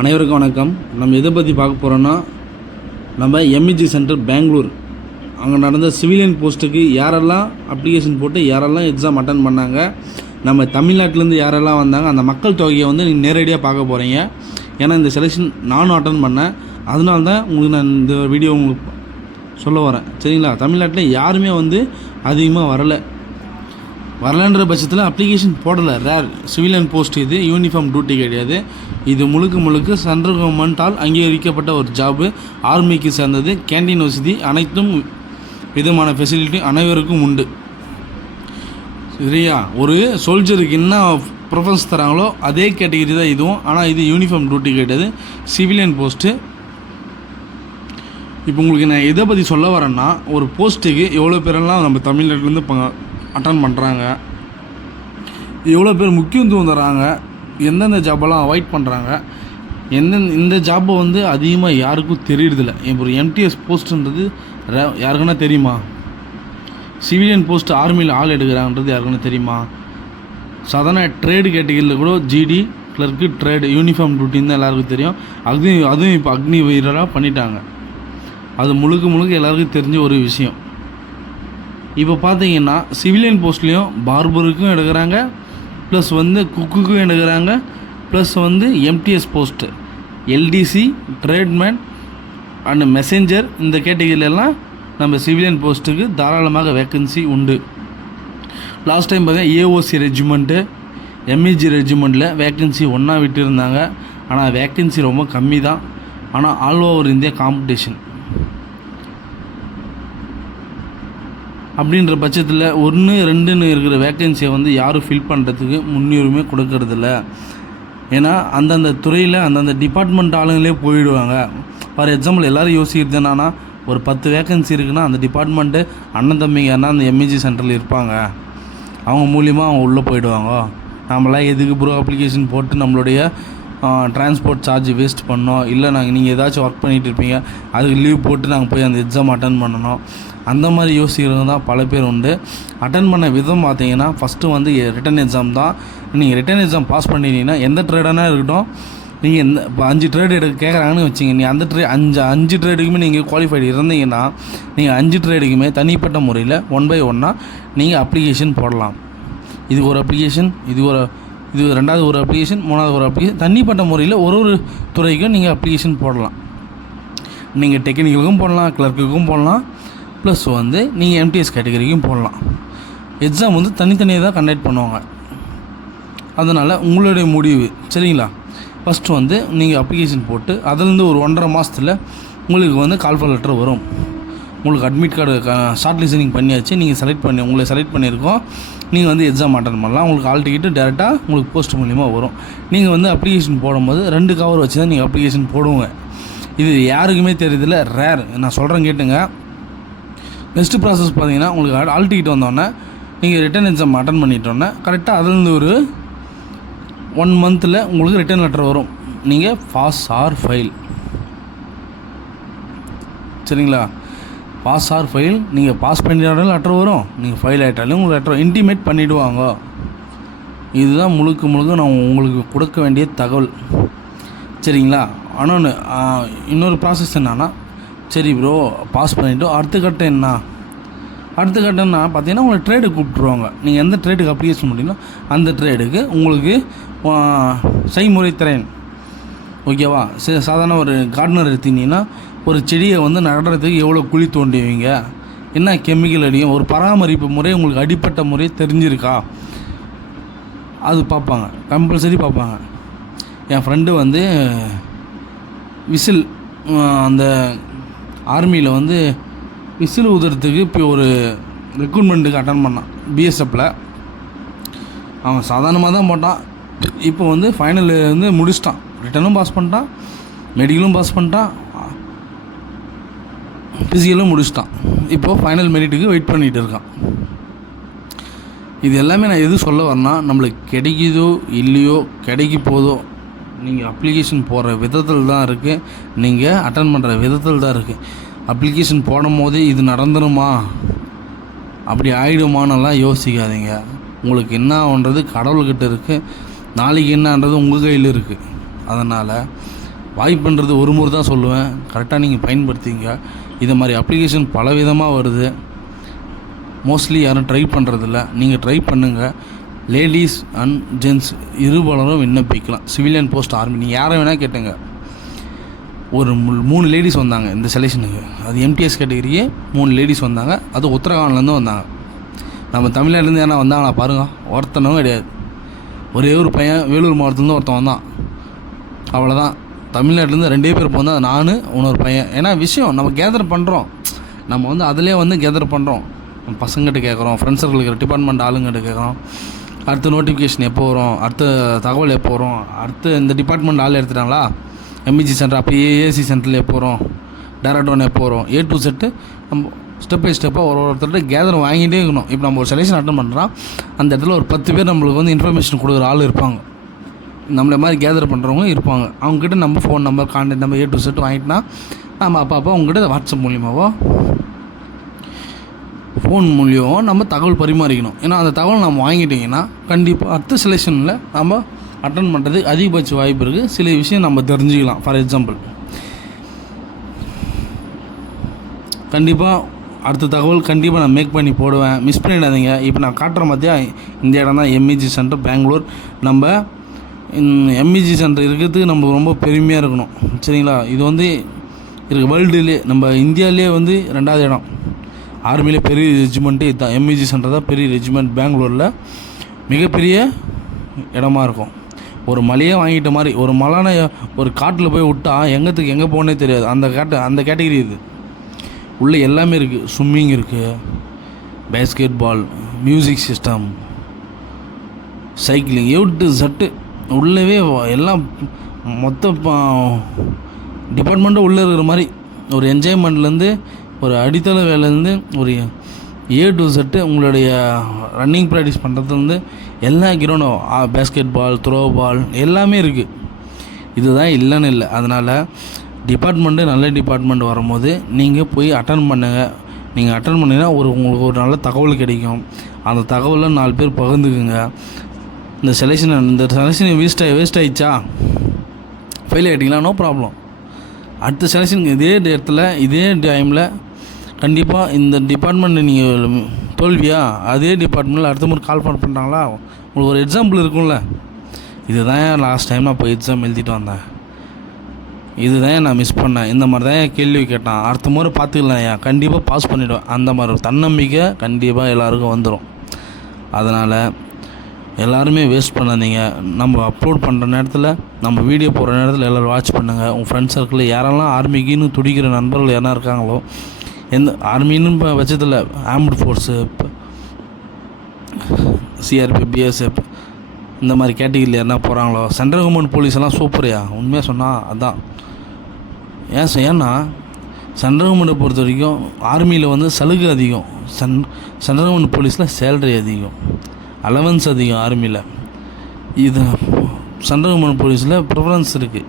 அனைவருக்கும் வணக்கம். நம்ம எதை பற்றி பார்க்க போகிறோன்னா, நம்ம எம்இஜி சென்டர் பெங்களூர் அங்கே நடந்த சிவிலியன் போஸ்ட்டுக்கு யாரெல்லாம் அப்ளிகேஷன் போட்டு யாரெல்லாம் எக்ஸாம் அட்டன் பண்ணாங்க, நம்ம தமிழ்நாட்டிலேருந்து யாரெல்லாம் வந்தாங்க, அந்த மக்கள் தொகையை வந்து நீங்கள் நேரடியாக பார்க்க போகிறீங்க. ஏன்னா இந்த செலெக்ஷன் நானும் அட்டன் பண்ணேன், அதனால தான் உங்களுக்கு நான் இந்த வீடியோ உங்களுக்கு சொல்ல வரேன். சரிங்களா? தமிழ்நாட்டில் யாருமே வந்து அதிகமாக வரலன்ற பட்சத்தில் அப்ளிகேஷன் போடலை. ரேர் சிவிலியன் போஸ்ட், இது யூனிஃபார்ம் டியூட்டி கிடையாது. இது முழுக்க சென்ட்ரல் கவர்மெண்ட்டால் அங்கீகரிக்கப்பட்ட ஒரு ஜாபு. ஆர்மிக்கு சேர்ந்தது. கேண்டீன் வசதி, அனைத்தும் விதமான ஃபெசிலிட்டி அனைவருக்கும் உண்டு. சரியா? ஒரு சோல்ஜருக்கு என்ன ப்ரிஃபரன்ஸ் தராங்களோ அதே கேட்டகரி தான் இதுவும். ஆனால் இது யூனிஃபார்ம் டியூட்டி கிடையாது, சிவிலியன் போஸ்ட்டு. இப்போ உங்களுக்கு நான் எதை பற்றி சொல்ல வரேன்னா, ஒரு போஸ்ட்டுக்கு எவ்வளோ பேரெல்லாம் நம்ம தமிழ்நாட்டிலேருந்து அட்டன் பண்ணுறாங்க, எவ்வளோ பேர் முக்கியத்துவம் தராங்க, எந்தெந்த ஜாபெல்லாம் அவாய்ட் பண்ணுறாங்க, இந்த ஜாப்பை வந்து அதிகமாக யாருக்கும் தெரியறதில்ல. இப்போ ஒரு எம்டிஎஸ் போஸ்ட்டுன்றது யாருக்குன்னா தெரியுமா? சிவிலியன் போஸ்ட் ஆர்மியில் ஆள் எடுக்கிறாங்கன்றது யாருக்குன்னா தெரியுமா? சாதாரண ட்ரேடு கேட்டகரியில் கூட ஜிடி கிளர்க்கு ட்ரேடு யூனிஃபார்ம் டியூட்டின்னு தான் எல்லாருக்கும் தெரியும். அதுவும் இப்போ அக்னி வீரராக பண்ணிட்டாங்க. அது முழுக்க எல்லாருக்கும் தெரிஞ்ச ஒரு விஷயம். இப்போ பார்த்தீங்கன்னா சிவிலியன் போஸ்ட்லேயும் பார்பருக்கும் எடுக்கிறாங்க, ப்ளஸ் வந்து குக்குக்கும் எடுக்கிறாங்க, ப்ளஸ் வந்து MTS post, LDC, tradesman and messenger, இந்த கேட்டகிரிலெல்லாம் நம்ம சிவிலியன் போஸ்ட்டுக்கு தாராளமாக வேக்கன்சி உண்டு. லாஸ்ட் டைம் பார்த்தீங்கன்னா ஏஓசி ரெஜிமெண்ட்டு, எம்இஜி ரெஜிமெண்ட்டில் வேக்கன்சி ஒன்றா விட்டுருந்தாங்க. ஆனால் வேக்கன்சி ரொம்ப கம்மி தான். ஆனால் ஆல் ஓவர் இந்தியா காம்படிஷன் அப்படின்ற பட்சத்தில் 1, 2ன்னு இருக்கிற வேக்கன்சியை வந்து யாரும் ஃபில் பண்ணுறதுக்கு முன்னுரிமை கொடுக்கறதில்ல. ஏன்னா அந்தந்த துறையில் அந்தந்த டிபார்ட்மெண்ட் ஆளுங்களே போயிடுவாங்க. ஃபார் எக்ஸாம்பிள் எல்லோரும் யோசிக்கிறது என்னன்னா, ஒரு 10 வேக்கன்சி இருக்குன்னா அந்த டிபார்ட்மெண்ட்டு அண்ணன் தம்பிங்கன்னா அந்த எம்இஜி சென்டரில் இருப்பாங்க, அவங்க மூலிமா அவங்க உள்ளே போயிடுவாங்க. நம்மளாம் எதுக்கு ப்ரோ அப்ளிகேஷன் போட்டு நம்மளுடைய டிரான்ஸ்போர்ட் சார்ஜ் வேஸ்ட் பண்ணோம், இல்லை நீங்கள் ஏதாச்சும் ஒர்க் பண்ணிகிட்டு இருப்பீங்க, அதுக்கு லீவ் போட்டு நாங்கள் போய் அந்த எக்ஸாம் அட்டன் பண்ணணும், அந்த மாதிரி யோசிக்கிறவங்க தான் பல பேர் உண்டு. அட்டன் பண்ண விதம் பார்த்தீங்கன்னா, ஃபஸ்ட்டு வந்து ரிட்டன் எக்ஸாம் தான். நீங்கள் ரிட்டன் எக்ஸாம் பாஸ் பண்ணிட்டீங்கன்னா எந்த ட்ரேடானா இருக்கட்டும், நீங்கள் இப்போ 5 ட்ரேட் கேட்குறாங்கன்னு வச்சிங்க, நீ அந்த அஞ்சு ட்ரேடுக்குமே நீங்கள் குவாலிஃபைடு இருந்தீங்கன்னா நீங்கள் 5 ட்ரேடுக்குமே தனிப்பட்ட முறையில் 1 by 1 நீங்கள் அப்ளிகேஷன் போடலாம். இது ஒரு அப்ளிகேஷன், இது 2வது ஒரு அப்ளிகேஷன், 3வது ஒரு அப்ளிகேஷன், தனிப்பட்ட முறையில் ஒரு துறைக்கும் நீங்கள் அப்ளிகேஷன் போடலாம். நீங்கள் டெக்னிக்கலுக்கும் போடலாம், கிளர்க்குக்கும் போடலாம், ப்ளஸ் வந்து நீங்கள் எம்டிஎஸ் கேட்டகரிக்கும் போடலாம். எக்ஸாம் வந்து தனித்தனியாக தான் கண்டக்ட் பண்ணுவாங்க. அதனால் உங்களுடைய முடிவு. சரிங்களா? ஃபஸ்ட்டு வந்து நீங்கள் அப்ளிகேஷன் போட்டு அதிலேருந்து ஒரு 1.5 மாதத்தில் உங்களுக்கு வந்து கால்ஃபர் லெட்டர் வரும். உங்களுக்கு அட்மிட் கார்டு ஷார்ட் லிஸ்டிங் பண்ணியாச்சு, நீங்கள் உங்களை செலக்ட் பண்ணியிருக்கோம், நீங்கள் வந்து எக்ஸாம் அட்டன் பண்ணலாம். உங்களுக்கு ஆல் டிக்கெட்டு டேரெக்டாக உங்களுக்கு போஸ்ட் மூலிமா வரும். நீங்கள் வந்து அப்ளிகேஷன் போடும்போது 2 கவர் வச்சு தான் நீங்கள் அப்ளிகேஷன் போடுவோங்க. இது யாருக்குமே தெரியுதில்ல, ரேர். நான் சொல்கிறேன் கேட்டுங்க. நெக்ஸ்ட் ப்ராசஸ் பார்த்தீங்கன்னா, உங்களுக்கு ஆல் டிக்கெட் வந்தோடனே நீங்கள் ரிட்டன் எக்ஸாம் அட்டன் பண்ணிட்டோன்னே கரெக்டாக அதுலேருந்து ஒரு 1 மந்தில் உங்களுக்கு ரிட்டன் லெட்டர் வரும். நீங்கள் பாஸ் ஆர் ஃபெயில். சரிங்களா? Pass or fail. நீங்கள் பாஸ் பண்ணிட்டாலும் லெட்டர் வரும், நீங்கள் ஃபெயில் ஆகிட்டாலும் உங்களுக்கு லெட்டர் இன்டிமேட் பண்ணிவிடுவாங்க. இதுதான் முழுக்க நான் உங்களுக்கு கொடுக்க வேண்டிய தகவல். சரிங்களா? ஆனால் இன்னொரு ப்ராசஸ் என்னன்னா, சரி ப்ரோ பாஸ் பண்ணிவிட்டோம், அடுத்த கட்டம்னா பார்த்தீங்கன்னா உங்களை ட்ரேடு கூப்பிட்ருவாங்க. நீங்கள் எந்த ட்ரேடுக்கு அப்ளிகேஷன் பண்ணிங்களோ அந்த ட்ரேடுக்கு உங்களுக்கு செய்முறை திறன். ஓகேவா? சாதாரண ஒரு கார்டனர் எடுத்தீங்கன்னா, ஒரு செடியை வந்து நடுறதுக்கு எவ்வளோ குழி தோண்டுவீங்க, என்ன கெமிக்கல் அடியும், ஒரு பராமரிப்பு முறை உங்களுக்கு அடிப்பட்ட முறை தெரிஞ்சிருக்கா, அது பார்ப்பாங்க, கம்பல்சரி பார்ப்பாங்க. என் ஃப்ரெண்டு வந்து விசில், அந்த ஆர்மியில் வந்து விசில் ஊதுறதுக்கு இப்போ ஒரு ரெக்ரூட்மெண்ட்டுக்கு அட்டன் பண்ணான். பிஎஸ்எஃப்பில் அவன் சாதாரணமாக தான் போட்டான். இப்போ வந்து ஃபைனல் வந்து முடிச்சிட்டான், ரிட்டனும் பாஸ் பண்ணிட்டான், மெடிக்கலும் பாஸ் பண்ணிட்டான், ஃபிசிக்கலும் முடிச்சிட்டான். இப்போது ஃபைனல் மெரிட்டுக்கு வெயிட் பண்ணிகிட்டு இருக்கான். இது எல்லாமே நான் எது சொல்ல வரேன்னா, நம்மளுக்கு கிடைக்குதோ இல்லையோ, கிடைக்க போதோ, நீங்கள் அப்ளிகேஷன் போடுற விதத்தில் தான் இருக்குது, நீங்கள் அட்டன் பண்ணுற விதத்தில் தான் இருக்குது. அப்ளிகேஷன் போடும் போது இது நடந்துருமா, அப்படி ஆகிடுமானெல்லாம் யோசிக்காதீங்க. உங்களுக்கு என்ன ஆகுன்றது கடவுள்கிட்ட இருக்குது, நாளைக்கு என்னன்றது உங்கள் கையில் இருக்குது. அதனால் வாய்ப்புன்றது ஒரு முறை தான் சொல்லுவேன், கரெக்டாக நீங்கள் பயன்படுத்திங்க. இது மாதிரி அப்ளிகேஷன் பல விதமாக வருது, மோஸ்ட்லி யாரும் ட்ரை பண்ணுறதில்ல. நீங்கள் ட்ரை பண்ணுங்கள். லேடிஸ் அண்ட் ஜென்ட்ஸ் இருபாலரும் விண்ணப்பிக்கலாம். சிவிலியன் போஸ்ட் ஆர்மி நீங்கள் யாரை வேணால் கேட்டுங்க. ஒரு 3 லேடிஸ் வந்தாங்க இந்த செலெக்ஷனுக்கு. அது எம்டிஎஸ் கேட்டகரியே 3 லேடிஸ் வந்தாங்க. அது உத்தரகாண்ட்லேருந்து வந்தாங்க. நம்ம தமிழ்நாட்டிலேருந்து யாரா வந்தாங்களா பாருங்கள், ஒருத்தனும் கிடையாது. ஒரே ஒரு பையன் வேலூர் மாவட்டத்துலேருந்து ஒருத்தன் வந்தான், அவ்வளோதான். தமிழ்நாட்டிலேருந்து 2 பேர் போனால் நான் இன்னொரு பையன். ஏன்னா விஷயம் நம்ம கேதர் பண்ணுறோம், நம்ம வந்து அதிலே வந்து கேதர் பண்ணுறோம். நம்ம பசங்கிட்ட கேட்குறோம், ஃப்ரெண்ட்ஸ் சர்க்கிள் டிபார்ட்மெண்ட் ஆளுங்கிட்ட கேட்குறோம், அடுத்த நோட்டிஃபிகேஷன் எப்போ வரும், அடுத்த தகவல் எப்போ வரும், அடுத்து இந்த டிபார்ட்மெண்ட் ஆள் எடுத்துட்டாங்களா எம்இஜி சென்டர், அப்படியே ஏசி சென்டரில் எப்போ வரும், டேரக்ட் ஒன் எப்போ வரும், A to Z நம்ம ஸ்டெப் பை ஸ்டெப்பாக ஒருத்தர்கிட்ட கேதர் வாங்கிட்டே இருக்கணும். இப்போ நம்ம ஒரு செலெக்ஷன் அட்டன் பண்ணுறோம், அந்த இடத்துல ஒரு 10 பேர் நம்மளுக்கு வந்து இன்ஃபர்மேஷன் கொடுக்குற ஆள் இருப்பாங்க, நம்மளை மாதிரி கேதர் பண்ணுறவங்க இருப்பாங்க. அவங்ககிட்ட நம்ம phone number, contact number A to Z வாங்கிட்டோன்னா நம்ம அப்போ அவங்ககிட்ட வாட்ஸ்அப் மூலியமாவோ ஃபோன் மூலியமோ நம்ம தகவல் பரிமாறிக்கணும். ஏன்னா அந்த தகவல் நம்ம வாங்கிட்டிங்கன்னா கண்டிப்பாக அடுத்த செலெக்ஷனில் நம்ம அட்டன் பண்ணுறதுக்கு அதிகபட்ச வாய்ப்பு இருக்குது. சில விஷயம் நம்ம தெரிஞ்சுக்கலாம். ஃபார் எக்ஸாம்பிள், கண்டிப்பாக அடுத்த தகவல் கண்டிப்பாக நான் மேக் பண்ணி போடுவேன், மிஸ் பண்ணிடாதீங்க. இப்போ நான் காட்டுற மாதிரியா இந்த இடம் தான் எம்இஜி சென்டர் பெங்களூர். நம்ம எம்இஜி சென்டர் இருக்கிறதுக்கு நம்ம ரொம்ப பெருமையாக இருக்கணும், சரிங்களா? இது வந்து இருக்குது வேர்ல்டுலே, நம்ம இந்தியாவிலே வந்து 2வது இடம். ஆர்மியிலே பெரிய ரெஜிமெண்ட்டு இதுதான், எம்இஜி சென்டர் தான் பெரிய ரெஜிமெண்ட். பெங்களூரில் மிகப்பெரிய இடமா இருக்கும். ஒரு மலையே வாங்கிட்ட மாதிரி, ஒரு மலான ஒரு காட்டில் போய் விட்டால் எங்கே போகணுன்னே தெரியாது. அந்த கேட்டகரி இது. உள்ளே எல்லாமே இருக்குது. ஸ்விம்மிங் இருக்குது, basketball, music system, cycling, Z உள்ளவே எல்லாம் மொத்த டிபார்ட்மெண்ட்டும் உள்ளே இருக்கிற மாதிரி. ஒரு என்ஜாய்மெண்ட்லேருந்து, ஒரு அடித்தள வேலையிலேருந்து, ஒரு A to Z உங்களுடைய ரன்னிங் ப்ராக்டிஸ் பண்ணுறதுலேருந்து எல்லா கிரௌண்டும், பேஸ்கெட் பால், த்ரோ பால் எல்லாமே இருக்குது. இதுதான் இல்லைன்னு இல்லை. அதனால் டிபார்ட்மெண்ட்டு நல்ல டிபார்ட்மெண்ட் வரும்போது நீங்கள் போய் அட்டன் பண்ணுங்கள். நீங்கள் அட்டன் பண்ணிங்கன்னா உங்களுக்கு ஒரு நல்ல தகவல் கிடைக்கும். அந்த தகவலை 4 பேர் பகிர்ந்துக்குங்க. இந்த செலெக்ஷன் வேஸ்ட் ஆகிடுச்சா, ஃபெயில் ஆகிட்டிங்களா, நோ ப்ராப்ளம். அடுத்த செலெக்ஷனுக்கு இதே இடத்துல இதே டைமில் கண்டிப்பாக இந்த டிபார்ட்மெண்ட்டு நீங்கள் தோல்வியா, அதே டிபார்ட்மெண்ட்டில் அடுத்த முறை கால் பண்ணுறாங்களா, உங்களுக்கு ஒரு எக்ஸாம்பிள் இருக்கும்ல. இதுதான் லாஸ்ட் டைம் நான் போய் எக்ஸாம் எழுதிட்டு வந்தேன், இதுதான் நான் மிஸ் பண்ணேன், இந்த மாதிரி தான் கேள்வி கேட்டான், அடுத்த முறை பார்த்துக்கலாம், கண்டிப்பாக பாஸ் பண்ணிவிடுவேன். அந்த மாதிரி ஒரு தன்னம்பிக்கை கண்டிப்பாக எல்லாருக்கும் வந்துடும். அதனால் எல்லாருமே வேஸ்ட் பண்ணாதீங்க. நம்ம அப்லோட் பண்ணுற நேரத்தில், நம்ம வீடியோ போடுற நேரத்தில் எல்லோரும் வாட்ச் பண்ணுங்கள். உங்கள் ஃப்ரெண்ட்ஸ் சர்க்கிளில் யாரெல்லாம் ஆர்மிக்குன்னு துடிக்கிற நண்பர்கள் யாரா இருக்காங்களோ, எந்த ஆர்மின்னு பட்சத்தில் ஆர்ம்டு ஃபோர்ஸு, CRP, BSF இந்த மாதிரி கேட்டகிரியில் யாருனா போகிறாங்களோ, சென்ட்ரல் கவர்மெண்ட் போலீஸ் எல்லாம் சூப்பரையா, உண்மையாக சொன்னால் அதுதான். ஏன்னா சென்ட்ரல் கவர்மெண்ட்டை பொறுத்த வரைக்கும் ஆர்மியில் வந்து சலுகை அதிகம், சென்ட்ரல் கவர்மெண்ட் போலீஸில் சேலரி அதிகம், அலவன்ஸ் அதிகம் ஆர்மியில். இது சென்ட்ரல் கவர்மெண்ட் போலீஸில் ப்ரிஃபரன்ஸ் இருக்குது.